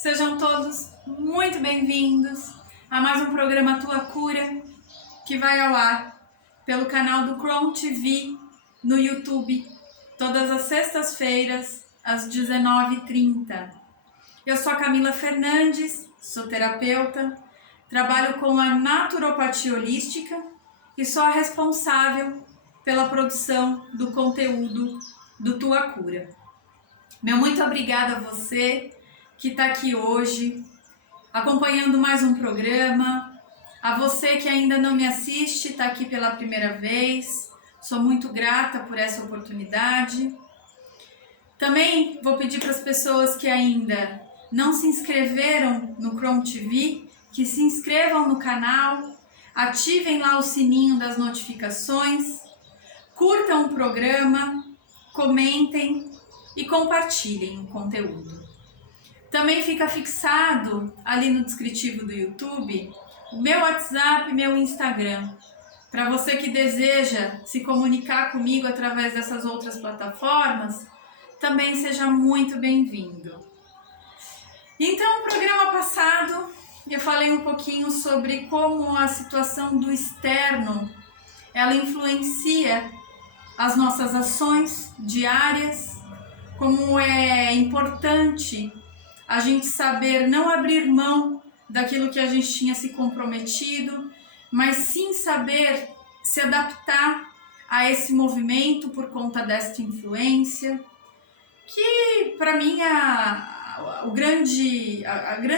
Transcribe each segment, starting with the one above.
Sejam todos muito bem-vindos a mais um programa Tua Cura, que vai ao ar pelo canal do Crown TV no YouTube, todas as sextas-feiras, às 19h30. Eu sou a Camila Fernandes, sou terapeuta, trabalho com a naturopatia holística e sou a responsável pela produção do conteúdo do Tua Cura. Meu muito obrigada a você que está aqui hoje, acompanhando mais um programa. A você que ainda não me assiste, está aqui pela primeira vez, sou muito grata por essa oportunidade. Também vou pedir para as pessoas que ainda não se inscreveram no Crown TV, que se inscrevam no canal, ativem lá o sininho das notificações, curtam o programa, comentem e compartilhem o conteúdo. Também fica fixado ali no descritivo do YouTube o meu WhatsApp e meu Instagram. Para você que deseja se comunicar comigo através dessas outras plataformas, também seja muito bem-vindo. Então, no programa passado, eu falei um pouquinho sobre como a situação do externo, ela influencia as nossas ações diárias, como é importante a gente saber não abrir mão daquilo que a gente tinha se comprometido, mas sim saber se adaptar a esse movimento por conta desta influência, que para mim a grande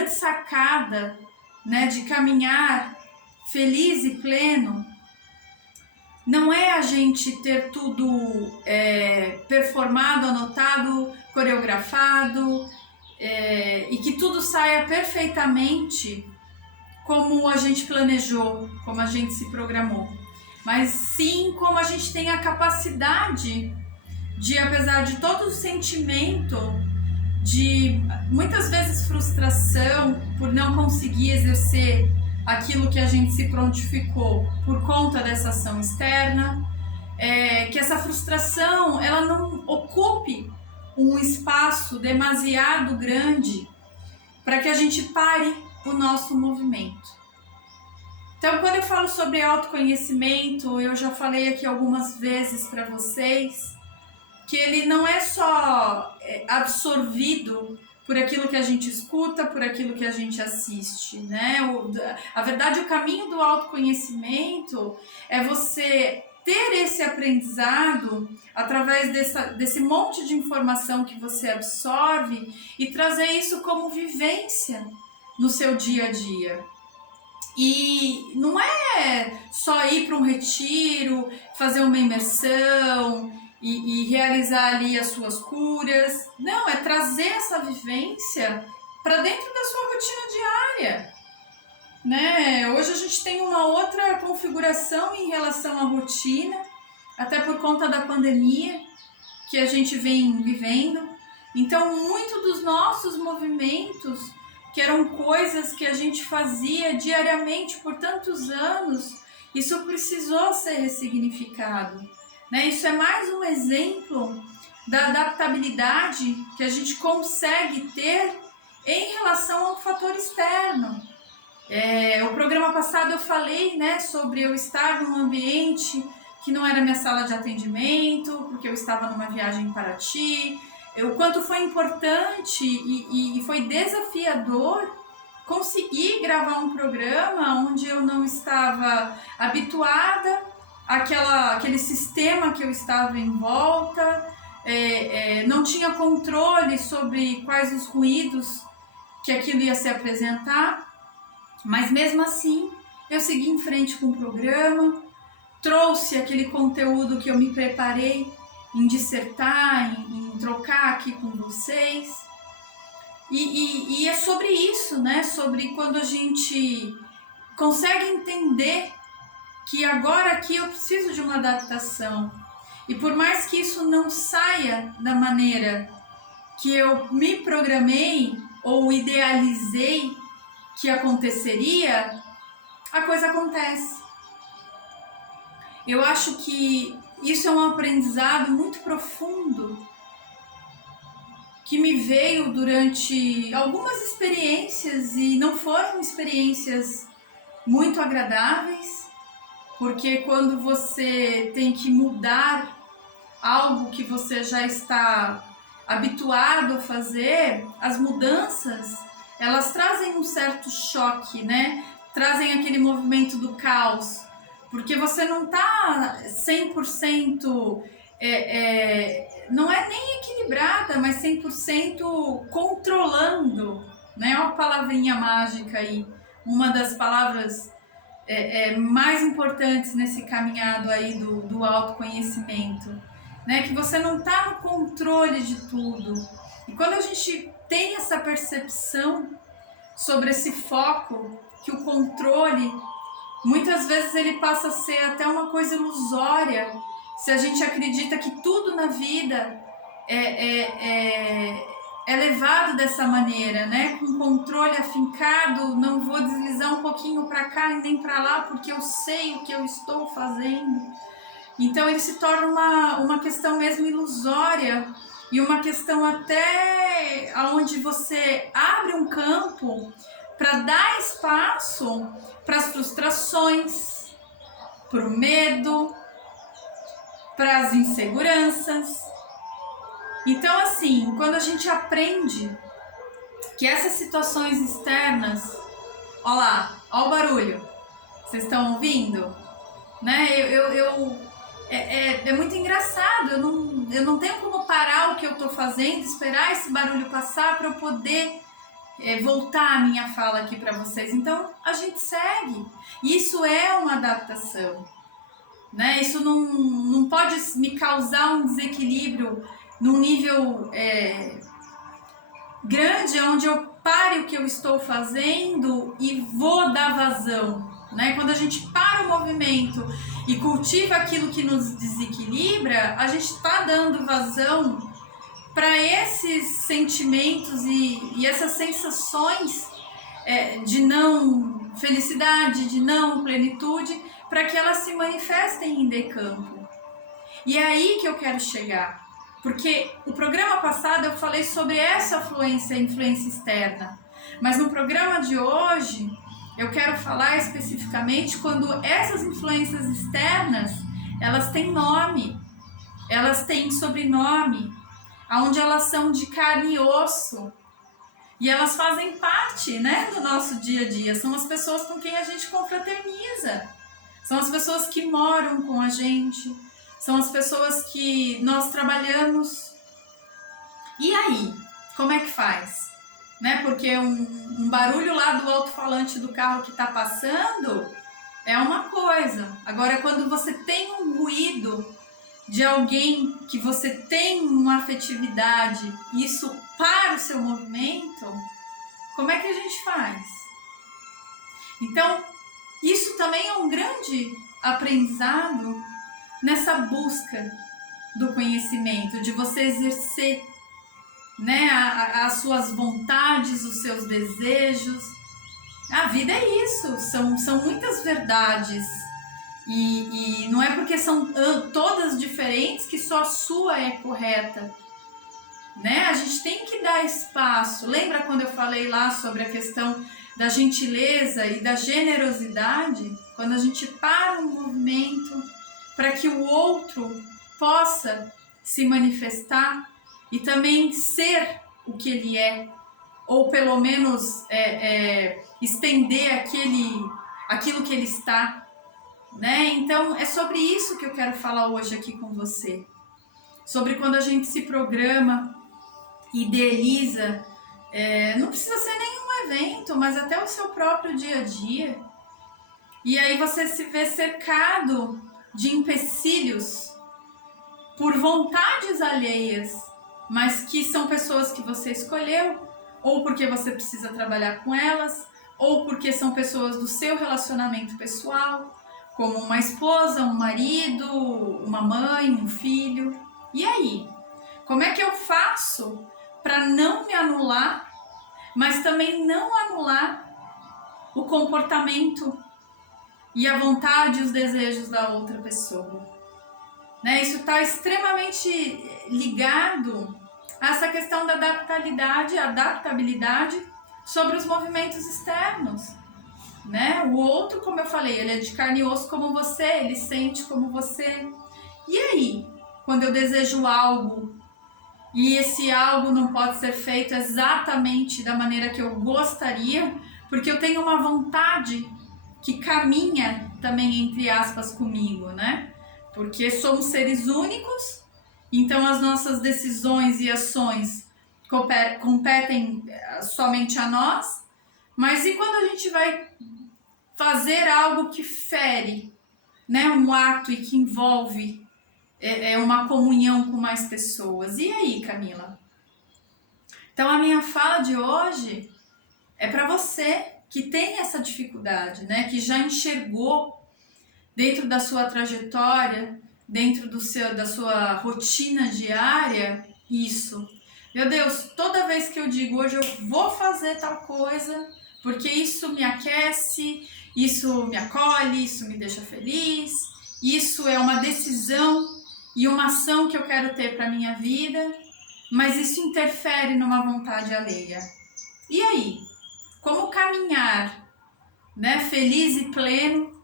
sacada, né, de caminhar feliz e pleno não é a gente ter tudo performado, anotado, coreografado, e que tudo saia perfeitamente como a gente planejou, como a gente se programou, mas sim como a gente tem a capacidade de, apesar de todo o sentimento de muitas vezes frustração por não conseguir exercer aquilo que a gente se prontificou por conta dessa ação externa, que essa frustração ela não ocupe um espaço demasiado grande para que a gente pare o nosso movimento. Então, quando eu falo sobre autoconhecimento, eu já falei aqui algumas vezes para vocês que ele não é só absorvido por aquilo que a gente escuta, por aquilo que a gente assiste, né? A verdade, o caminho do autoconhecimento é você ter esse aprendizado através desse monte de informação que você absorve e trazer isso como vivência no seu dia a dia. E não é só ir para um retiro, fazer uma imersão e realizar ali as suas curas. Não, é trazer essa vivência para dentro da sua rotina diária. Né? Hoje a gente tem uma outra configuração em relação à rotina, até por conta da pandemia que a gente vem vivendo. Então, muito dos nossos movimentos, que eram coisas que a gente fazia diariamente por tantos anos, isso precisou ser ressignificado. Né? Isso é mais um exemplo da adaptabilidade que a gente consegue ter em relação ao fator externo. O programa passado eu falei, né, sobre eu estar num ambiente que não era minha sala de atendimento, porque eu estava numa viagem em Paraty, o quanto foi importante e foi desafiador conseguir gravar um programa onde eu não estava habituada àquele sistema que eu estava em volta, não tinha controle sobre quais os ruídos que aquilo ia se apresentar. Mas mesmo assim, eu segui em frente com o programa, trouxe aquele conteúdo que eu me preparei em dissertar, em trocar aqui com vocês. E é sobre isso, né? Sobre quando a gente consegue entender que agora aqui eu preciso de uma adaptação. E por mais que isso não saia da maneira que eu me programei ou idealizei que aconteceria, a coisa acontece. Eu acho que isso é um aprendizado muito profundo que me veio durante algumas experiências, e não foram experiências muito agradáveis, porque quando você tem que mudar algo que você já está habituado a fazer, as mudanças, elas trazem um certo choque, né? Trazem aquele movimento do caos, porque você não está 100%, não é nem equilibrada, mas 100% controlando, né? Uma palavrinha mágica aí, uma das palavras mais importantes nesse caminhado aí do autoconhecimento, né? Que você não está no controle de tudo. E quando a gente tem essa percepção sobre esse foco, que o controle, muitas vezes ele passa a ser até uma coisa ilusória, se a gente acredita que tudo na vida é levado dessa maneira, né? Com controle afincado, não vou deslizar um pouquinho para cá e nem para lá, porque eu sei o que eu estou fazendo. Então ele se torna uma questão mesmo ilusória, e uma questão até onde você abre um campo para dar espaço para as frustrações, para o medo, para as inseguranças. Então, assim, quando a gente aprende que essas situações externas, ó lá, ó o barulho, vocês estão ouvindo? Né? É muito engraçado, eu não tenho como parar o que eu estou fazendo, esperar esse barulho passar para eu poder voltar a minha fala aqui para vocês. Então a gente segue. Isso é uma adaptação, né? Isso não pode me causar um desequilíbrio num nível grande, onde eu pare o que eu estou fazendo e vou dar vazão, né? Quando a gente para o movimento e cultiva aquilo que nos desequilibra, a gente está dando vazão para esses sentimentos e essas sensações de não felicidade, de não plenitude, para que elas se manifestem em decampo. E é aí que eu quero chegar, porque o programa passado eu falei sobre essa influência externa, mas no programa de hoje eu quero falar especificamente quando essas influências externas, elas têm nome, elas têm sobrenome, onde elas são de carne e osso, e elas fazem parte, né, do nosso dia a dia. São as pessoas com quem a gente confraterniza, são as pessoas que moram com a gente, são as pessoas que nós trabalhamos. E aí, como é que faz? Né? Porque um barulho lá do alto-falante do carro que está passando é uma coisa. Agora, quando você tem um ruído de alguém que você tem uma afetividade, e isso para o seu movimento, como é que a gente faz? Então, isso também é um grande aprendizado nessa busca do conhecimento, de você exercer, né, as suas vontades, os seus desejos. A vida é isso, são muitas verdades, e não é porque são todas diferentes que só a sua é correta, né? A gente tem que dar espaço. Lembra quando eu falei lá sobre a questão da gentileza e da generosidade? Quando a gente para um movimento para que o outro possa se manifestar e também ser o que ele é, ou pelo menos estender aquilo que ele está, né? Então é sobre isso que eu quero falar hoje aqui com você, sobre quando a gente se programa, idealiza, não precisa ser nenhum evento, mas até o seu próprio dia a dia, e aí você se vê cercado de empecilhos por vontades alheias, mas que são pessoas que você escolheu, ou porque você precisa trabalhar com elas, ou porque são pessoas do seu relacionamento pessoal, como uma esposa, um marido, uma mãe, um filho. E aí? Como é que eu faço para não me anular, mas também não anular o comportamento e a vontade e os desejos da outra pessoa? Né? Isso está extremamente ligado essa questão da adaptabilidade sobre os movimentos externos, né? O outro, como eu falei, ele é de carne e osso como você, ele sente como você. E aí, quando eu desejo algo e esse algo não pode ser feito exatamente da maneira que eu gostaria, porque eu tenho uma vontade que caminha também, entre aspas, comigo, né? Porque somos seres únicos, então as nossas decisões e ações competem somente a nós, mas e quando a gente vai fazer algo que fere, né? Um ato e que envolve uma comunhão com mais pessoas? E aí, Camila? Então a minha fala de hoje é para você que tem essa dificuldade, né? Que já enxergou dentro da sua trajetória, dentro da sua rotina diária, isso. Meu Deus, toda vez que eu digo hoje eu vou fazer tal coisa, porque isso me aquece, isso me acolhe, isso me deixa feliz, isso é uma decisão e uma ação que eu quero ter para minha vida, mas isso interfere numa vontade alheia. E aí? Como caminhar, né, feliz e pleno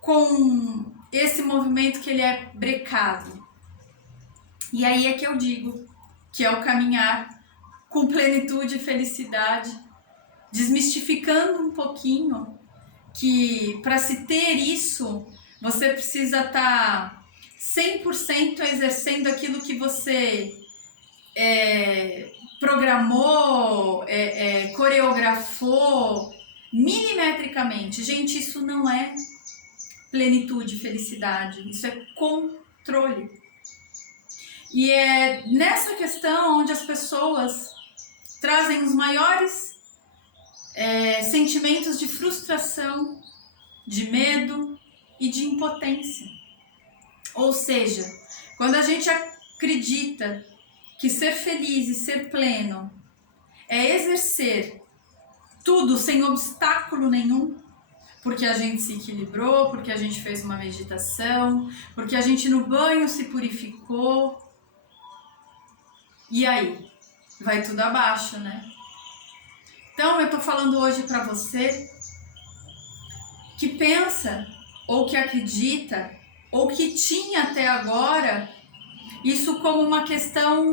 com esse movimento que ele é brecado? E aí é que eu digo que é o caminhar com plenitude e felicidade, desmistificando um pouquinho que para se ter isso, você precisa estar 100% exercendo aquilo que você programou, coreografou milimetricamente. Gente, isso não é plenitude e felicidade, isso é controle. E é nessa questão onde as pessoas trazem os maiores sentimentos de frustração, de medo e de impotência. Ou seja, quando a gente acredita que ser feliz e ser pleno é exercer tudo sem obstáculo nenhum, porque a gente se equilibrou, porque a gente fez uma meditação, porque a gente no banho se purificou. E aí? Vai tudo abaixo, né? Então eu tô falando hoje para você que pensa, ou que acredita, ou que tinha até agora isso como uma questão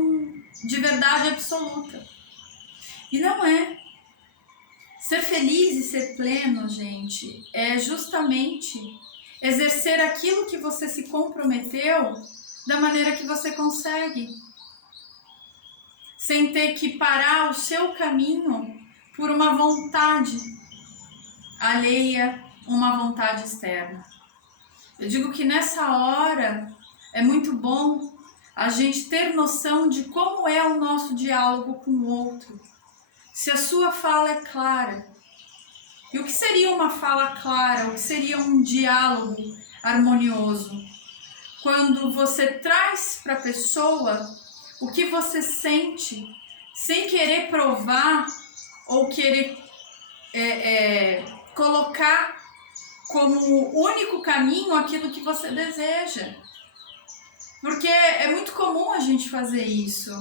de verdade absoluta. E não é. Ser feliz e ser pleno, gente, é justamente exercer aquilo que você se comprometeu da maneira que você consegue, sem ter que parar o seu caminho por uma vontade alheia, uma vontade externa. Eu digo que nessa hora é muito bom a gente ter noção de como é o nosso diálogo com o outro. Se a sua fala é clara. E o que seria uma fala clara? O que seria um diálogo harmonioso? Quando você traz para a pessoa o que você sente, sem querer provar ou querer colocar como único caminho aquilo que você deseja. Porque é muito comum a gente fazer isso.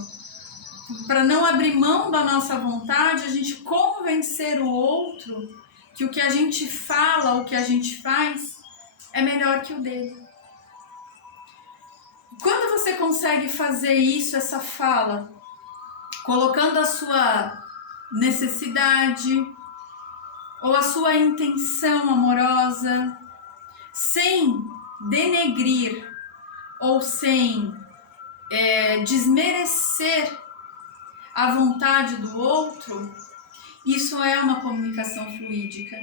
Para não abrir mão da nossa vontade, a gente convencer o outro que o que a gente fala, o que a gente faz, é melhor que o dele. Quando você consegue fazer isso, essa fala, colocando a sua necessidade ou a sua intenção amorosa, sem denegrir ou sem desmerecer a vontade do outro, isso é uma comunicação fluídica.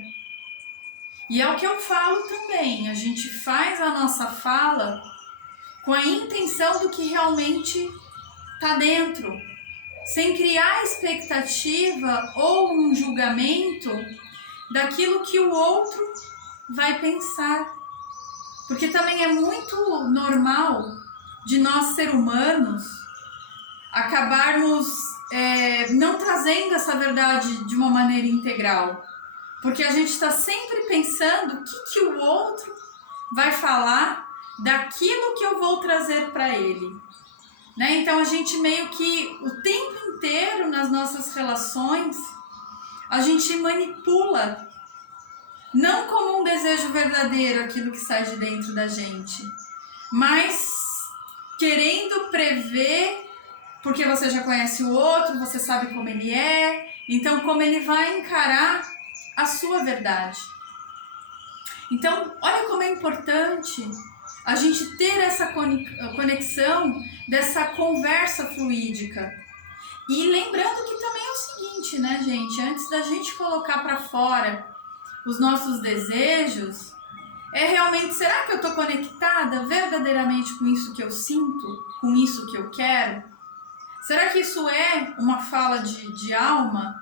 E é o que eu falo também, a gente faz a nossa fala com a intenção do que realmente está dentro, sem criar expectativa ou um julgamento daquilo que o outro vai pensar. Porque também é muito normal de nós, seres humanos, acabarmos não trazendo essa verdade de uma maneira integral. Porque a gente está sempre pensando o que o outro vai falar daquilo que eu vou trazer para ele. né? Então a gente meio que o tempo inteiro nas nossas relações a gente manipula, não como um desejo verdadeiro aquilo que sai de dentro da gente, mas querendo prever, porque você já conhece o outro, você sabe como ele é, então como ele vai encarar a sua verdade. Então, olha como é importante a gente ter essa conexão dessa conversa fluídica. E lembrando que também é o seguinte, né, gente? Antes da gente colocar para fora os nossos desejos, é realmente, será que eu estou conectada verdadeiramente com isso que eu sinto? Com isso que eu quero? Será que isso é uma fala de alma?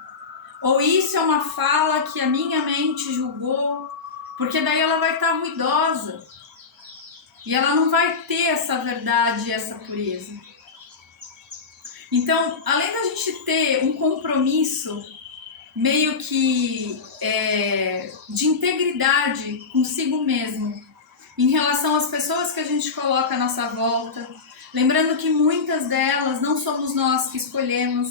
Ou isso é uma fala que a minha mente julgou? Porque daí ela vai estar ruidosa. E ela não vai ter essa verdade e essa pureza. Então, além da gente ter um compromisso meio que de integridade consigo mesmo, em relação às pessoas que a gente coloca à nossa volta, lembrando que muitas delas não somos nós que escolhemos,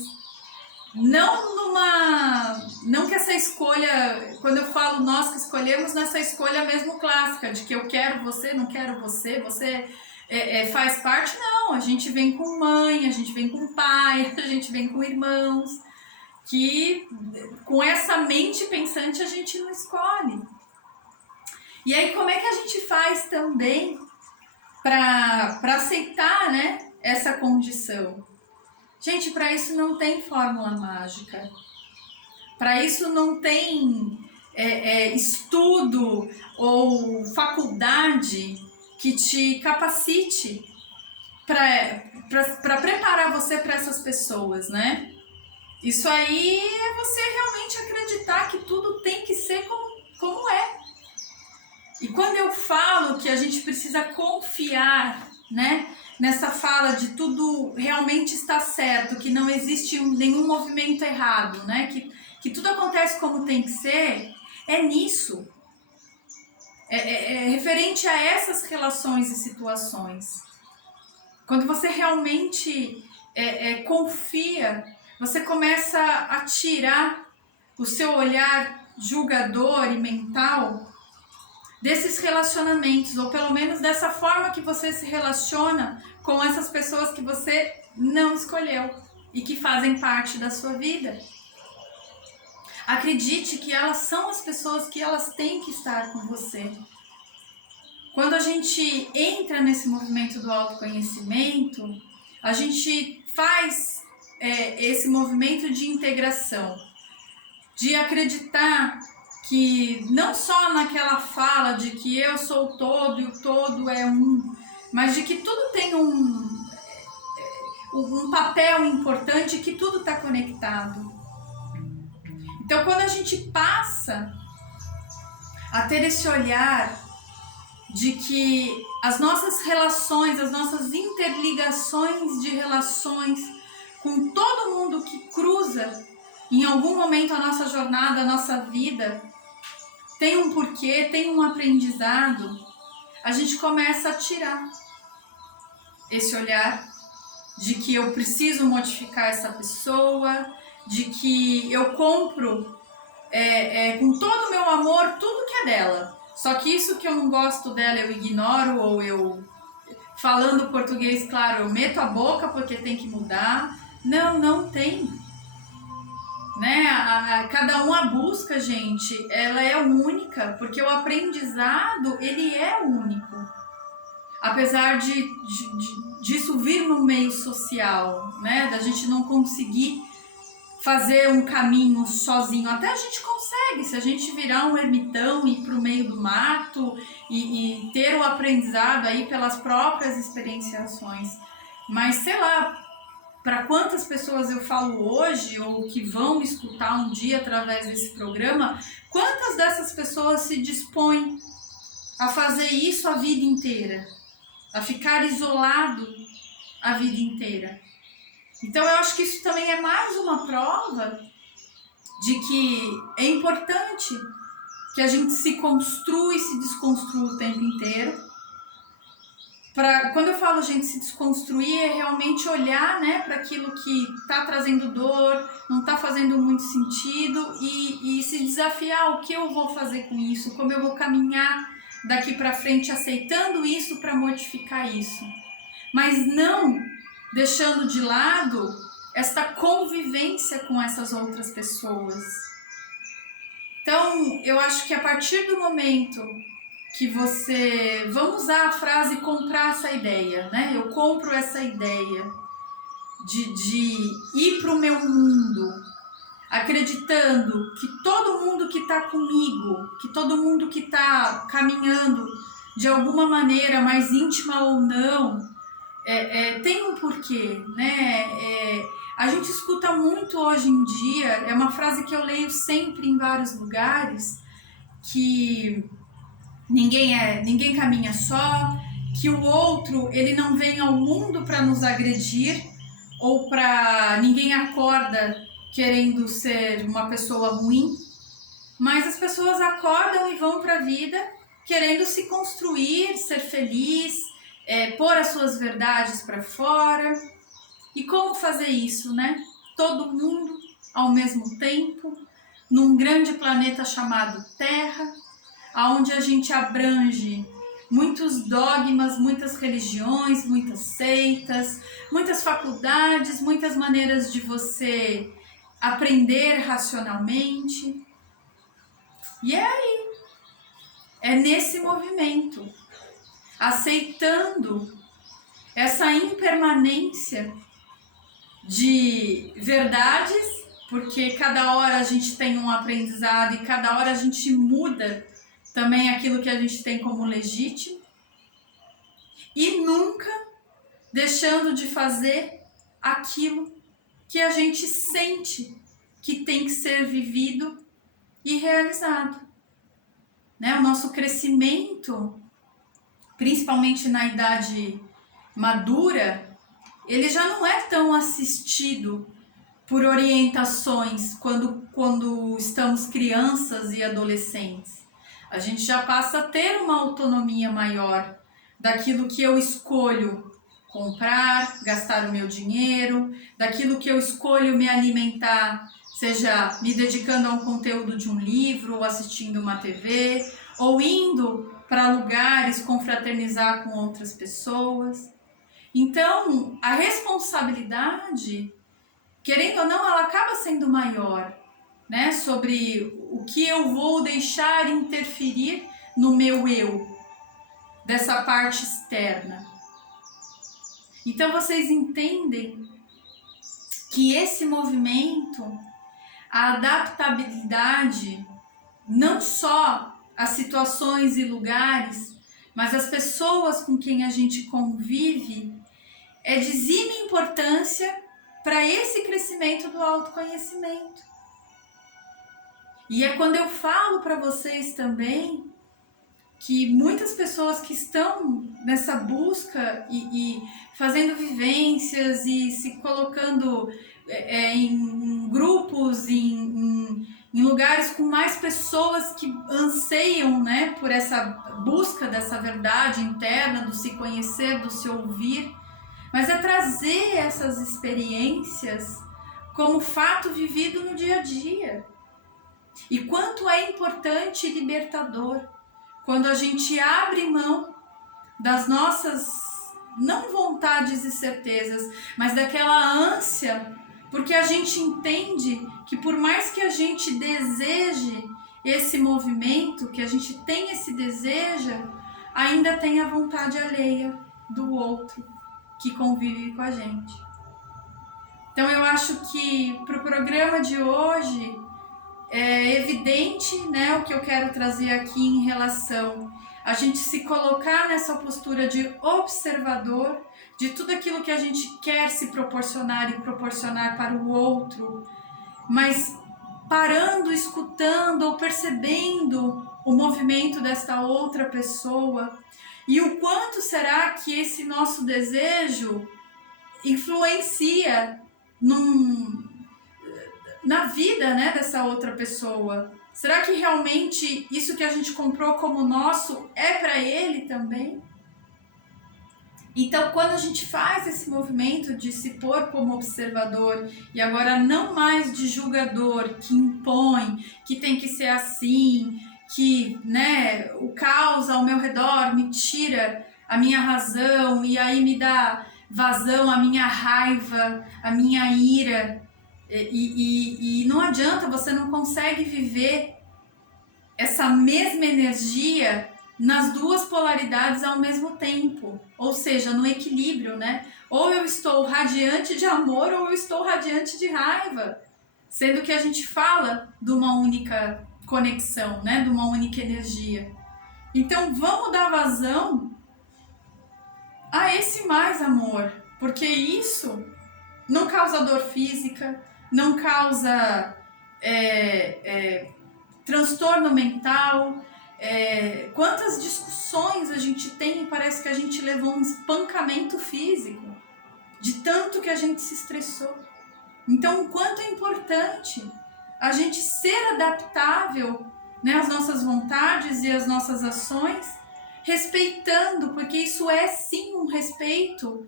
não que essa escolha, quando eu falo nós que escolhemos, nessa escolha mesmo clássica, de que eu quero você, não quero você, faz parte, não, a gente vem com mãe, a gente vem com pai, a gente vem com irmãos, que com essa mente pensante a gente não escolhe. E aí como é que a gente faz também para aceitar, né, essa condição? Gente, para isso não tem fórmula mágica. Para isso não tem estudo ou faculdade que te capacite para preparar você para essas pessoas, né? Isso aí é você realmente acreditar que tudo tem que ser como é. E quando eu falo que a gente precisa confiar, né, nessa fala de tudo realmente está certo, que não existe nenhum movimento errado, né, que tudo acontece como tem que ser, é nisso. É referente a essas relações e situações. Quando você realmente confia, você começa a tirar o seu olhar julgador e mental desses relacionamentos, ou pelo menos dessa forma que você se relaciona com essas pessoas que você não escolheu e que fazem parte da sua vida. Acredite que elas são as pessoas que elas têm que estar com você. Quando a gente entra nesse movimento do autoconhecimento, a gente faz esse movimento de integração, de acreditar que não só naquela fala de que eu sou o todo e o todo é um, mas de que tudo tem um papel importante e que tudo está conectado. Então, quando a gente passa a ter esse olhar de que as nossas relações, as nossas interligações de relações com todo mundo que cruza em algum momento a nossa jornada, a nossa vida, tem um porquê, tem um aprendizado, a gente começa a tirar esse olhar de que eu preciso modificar essa pessoa, de que eu compro com todo o meu amor tudo que é dela. Só que isso que eu não gosto dela eu ignoro, ou eu, falando português, claro, eu meto a boca porque tem que mudar. Não tem. Né? Cada um a busca, gente, ela é única, porque o aprendizado, ele é único. Apesar disso vir no meio social, né? Da gente não conseguir fazer um caminho sozinho. Até a gente consegue, se a gente virar um ermitão e ir para o meio do mato e ter o aprendizado aí pelas próprias experienciações. Mas, sei lá, para quantas pessoas eu falo hoje ou que vão me escutar um dia através desse programa, quantas dessas pessoas se dispõem a fazer isso a vida inteira? A ficar isolado a vida inteira? Então eu acho que isso também é mais uma prova de que é importante que a gente se construa e se desconstrua o tempo inteiro, Quando eu falo, gente, se desconstruir, é realmente olhar, né, para aquilo que está trazendo dor, não está fazendo muito sentido e se desafiar o que eu vou fazer com isso, como eu vou caminhar daqui para frente aceitando isso para modificar isso. Mas não deixando de lado esta convivência com essas outras pessoas. Então, eu acho que a partir do momento que você... Vamos usar a frase comprar essa ideia, né? Eu compro essa ideia de ir para o meu mundo, acreditando que todo mundo que está comigo, que todo mundo que está caminhando de alguma maneira, mais íntima ou não, tem um porquê, né? A gente escuta muito hoje em dia, é uma frase que eu leio sempre em vários lugares, que ninguém caminha só, que o outro ele não vem ao mundo para nos agredir, ou para ninguém acorda querendo ser uma pessoa ruim, mas as pessoas acordam e vão para a vida querendo se construir, ser feliz, pôr as suas verdades para fora. E como fazer isso, né? Todo mundo ao mesmo tempo, num grande planeta chamado Terra, onde a gente abrange muitos dogmas, muitas religiões, muitas seitas, muitas faculdades, muitas maneiras de você aprender racionalmente. E é nesse movimento, aceitando essa impermanência de verdades, porque cada hora a gente tem um aprendizado e cada hora a gente muda também aquilo que a gente tem como legítimo, e nunca deixando de fazer aquilo que a gente sente que tem que ser vivido e realizado, né? O nosso crescimento, principalmente na idade madura, ele já não é tão assistido por orientações quando estamos crianças e adolescentes. A gente já passa a ter uma autonomia maior daquilo que eu escolho comprar, gastar o meu dinheiro, daquilo que eu escolho me alimentar, seja me dedicando a um conteúdo de um livro, ou assistindo uma TV, ou indo para lugares confraternizar com outras pessoas. Então, a responsabilidade, querendo ou não, ela acaba sendo maior, né? Sobre o que eu vou deixar interferir no meu eu, dessa parte externa. Então, vocês entendem que esse movimento, a adaptabilidade, não só às situações e lugares, mas as pessoas com quem a gente convive, é de exima importância para esse crescimento do autoconhecimento. E é quando eu falo para vocês também que muitas pessoas que estão nessa busca e fazendo vivências e se colocando em grupos, em lugares com mais pessoas que anseiam, né, por essa busca dessa verdade interna, do se conhecer, do se ouvir, mas é trazer essas experiências como fato vivido no dia a dia. E quanto é importante e libertador quando a gente abre mão das nossas, não vontades e certezas, mas daquela ânsia, porque a gente entende que por mais que a gente deseje esse movimento, que a gente tem esse desejo, ainda tem a vontade alheia do outro que convive com a gente. Então eu acho que para o programa de hoje é evidente, né, o que eu quero trazer aqui em relação a gente se colocar nessa postura de observador de tudo aquilo que a gente quer se proporcionar e proporcionar para o outro, mas parando, escutando ou percebendo o movimento desta outra pessoa e o quanto será que esse nosso desejo influencia na vida, né, dessa outra pessoa. Será que realmente isso que a gente comprou como nosso é para ele também? Então, quando a gente faz esse movimento de se pôr como observador e agora não mais de julgador que impõe, que tem que ser assim, que, né, o caos ao meu redor me tira a minha razão e aí me dá vazão à minha raiva, à minha ira, e não adianta, você não consegue viver essa mesma energia nas duas polaridades ao mesmo tempo, ou seja, no equilíbrio, né? Ou eu estou radiante de amor ou eu estou radiante de raiva, sendo que a gente fala de uma única conexão, né? De uma única energia. Então vamos dar vazão a esse mais amor, porque isso não causa dor física, não causa transtorno mental. Quantas discussões a gente tem e parece que a gente levou um espancamento físico de tanto que a gente se estressou. Então, o quanto é importante a gente ser adaptável, né, às nossas vontades e às nossas ações, respeitando, porque isso é sim um respeito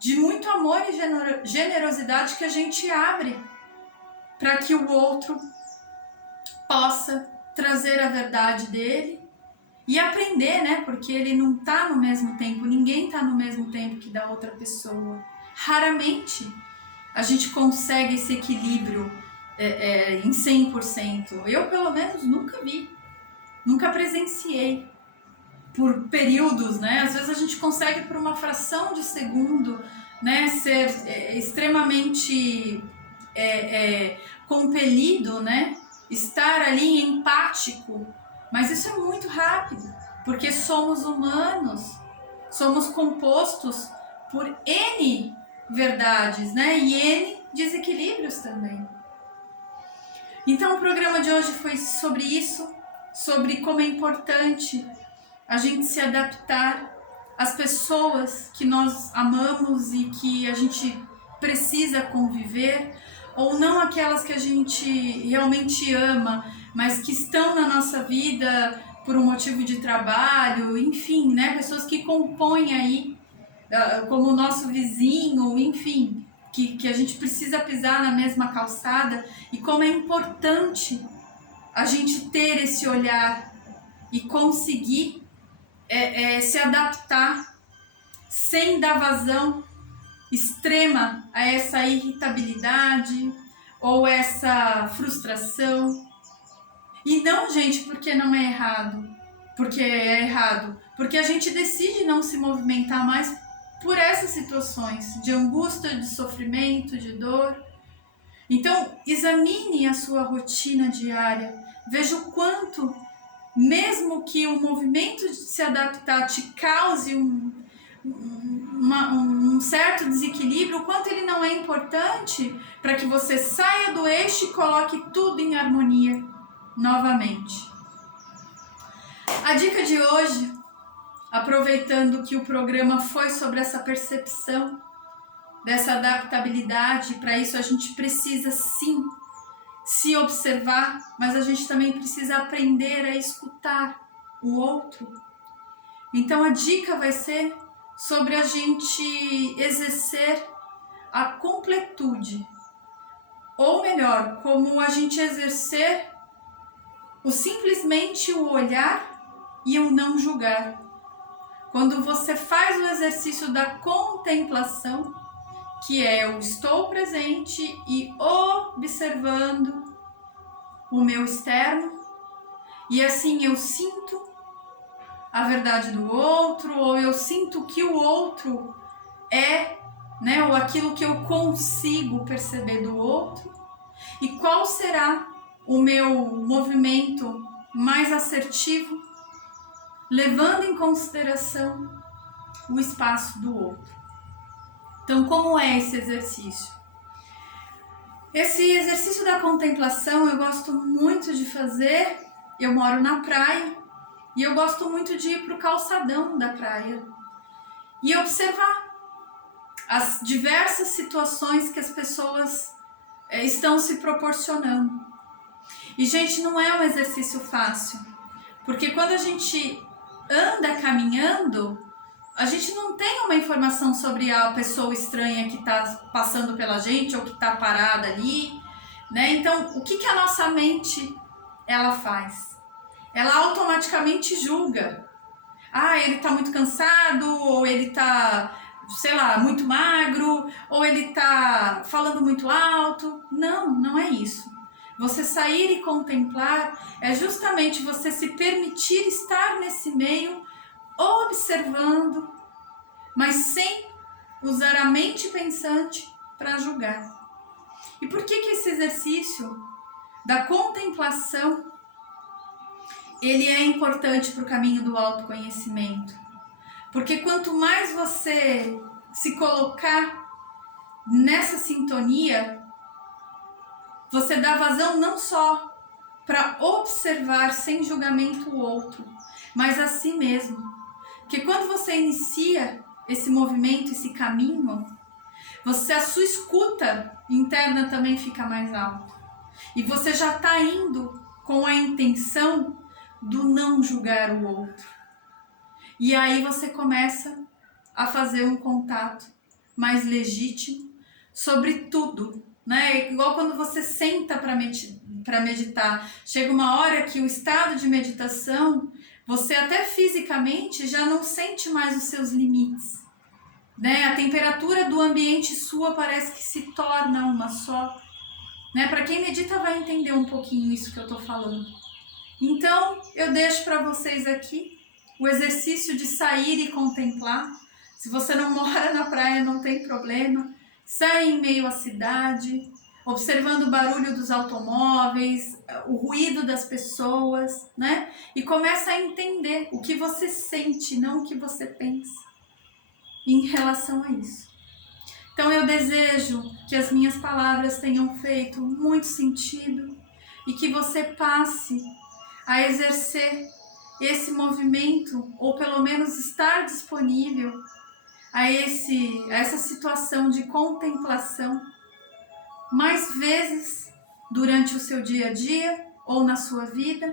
de muito amor e generosidade que a gente abre para que o outro possa trazer a verdade dele e aprender, né? Porque ele não está no mesmo tempo, ninguém está no mesmo tempo que da outra pessoa. Raramente a gente consegue esse equilíbrio em 100%. Eu, pelo menos, nunca vi, nunca presenciei por períodos, né? Às vezes a gente consegue por uma fração de segundo, né, ser extremamente compelido, né? Estar ali empático, mas isso é muito rápido, porque somos humanos, somos compostos por N verdades, né? E N desequilíbrios também. Então o programa de hoje foi sobre isso, sobre como é importante a gente se adaptar às pessoas que nós amamos e que a gente precisa conviver, ou não aquelas que a gente realmente ama, mas que estão na nossa vida por um motivo de trabalho, enfim, né? Pessoas que compõem aí, como o nosso vizinho, enfim, que a gente precisa pisar na mesma calçada, e como é importante a gente ter esse olhar e conseguir se adaptar sem dar vazão extrema a essa irritabilidade ou essa frustração. E não, gente, porque não é errado, porque é errado, porque a gente decide não se movimentar mais por essas situações de angústia, de sofrimento, de dor. Então, examine a sua rotina diária, veja o quanto, mesmo que o movimento de se adaptar te cause um certo desequilíbrio, o quanto ele não é importante para que você saia do eixo e coloque tudo em harmonia novamente. A dica de hoje, aproveitando que o programa foi sobre essa percepção, dessa adaptabilidade, para isso a gente precisa sim se observar, mas a gente também precisa aprender a escutar o outro. Então a dica vai ser sobre a gente exercer a completude, ou melhor, como a gente exercer simplesmente o olhar e o não julgar. Quando você faz o exercício da contemplação, que é eu estou presente e observando o meu externo, e assim eu sinto a verdade do outro, ou eu sinto que o outro é, né, ou aquilo que eu consigo perceber do outro, e qual será o meu movimento mais assertivo, levando em consideração o espaço do outro. Então, como é esse exercício? Esse exercício da contemplação eu gosto muito de fazer. Eu moro na praia e eu gosto muito de ir para o calçadão da praia e observar as diversas situações que as pessoas estão se proporcionando. E, gente, não é um exercício fácil, porque quando a gente anda caminhando, a gente não tem uma informação sobre a pessoa estranha que está passando pela gente ou que está parada ali, né? Então, o que que a nossa mente ela faz? Ela automaticamente julga. Ah, ele tá muito cansado, ou ele tá, sei lá, muito magro, ou ele tá falando muito alto. Não, não é isso. Você sair e contemplar é justamente você se permitir estar nesse meio, observando, mas sem usar a mente pensante para julgar. E por que que esse exercício da contemplação ele é importante para o caminho do autoconhecimento? Porque quanto mais você se colocar nessa sintonia, você dá vazão não só para observar sem julgamento o outro, mas a si mesmo. Porque quando você inicia esse movimento, esse caminho, a sua escuta interna também fica mais alta. E você já está indo com a intenção do não julgar o outro. E aí você começa a fazer um contato mais legítimo sobre tudo, né? Igual quando você senta para meditar. Chega uma hora que o estado de meditação, você até fisicamente já não sente mais os seus limites, né? A temperatura do ambiente sua parece que se torna uma só, né? Para quem medita vai entender um pouquinho isso que eu tô falando. Então, eu deixo para vocês aqui o exercício de sair e contemplar. Se você não mora na praia, não tem problema. Sai em meio à cidade, observando o barulho dos automóveis, o ruído das pessoas, né? E começa a entender o que você sente, não o que você pensa em relação a isso. Então eu desejo que as minhas palavras tenham feito muito sentido e que você passe a exercer esse movimento, ou pelo menos estar disponível a essa situação de contemplação mais vezes durante o seu dia a dia ou na sua vida,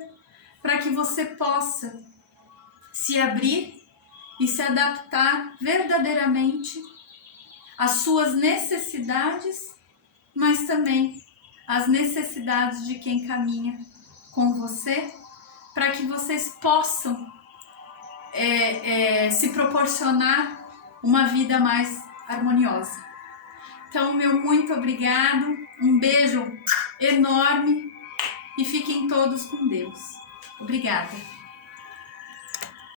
para que você possa se abrir e se adaptar verdadeiramente às suas necessidades, mas também às necessidades de quem caminha com você, para que vocês possam se proporcionar uma vida mais harmoniosa. Então, meu muito obrigado, um beijo enorme e fiquem todos com Deus. Obrigada.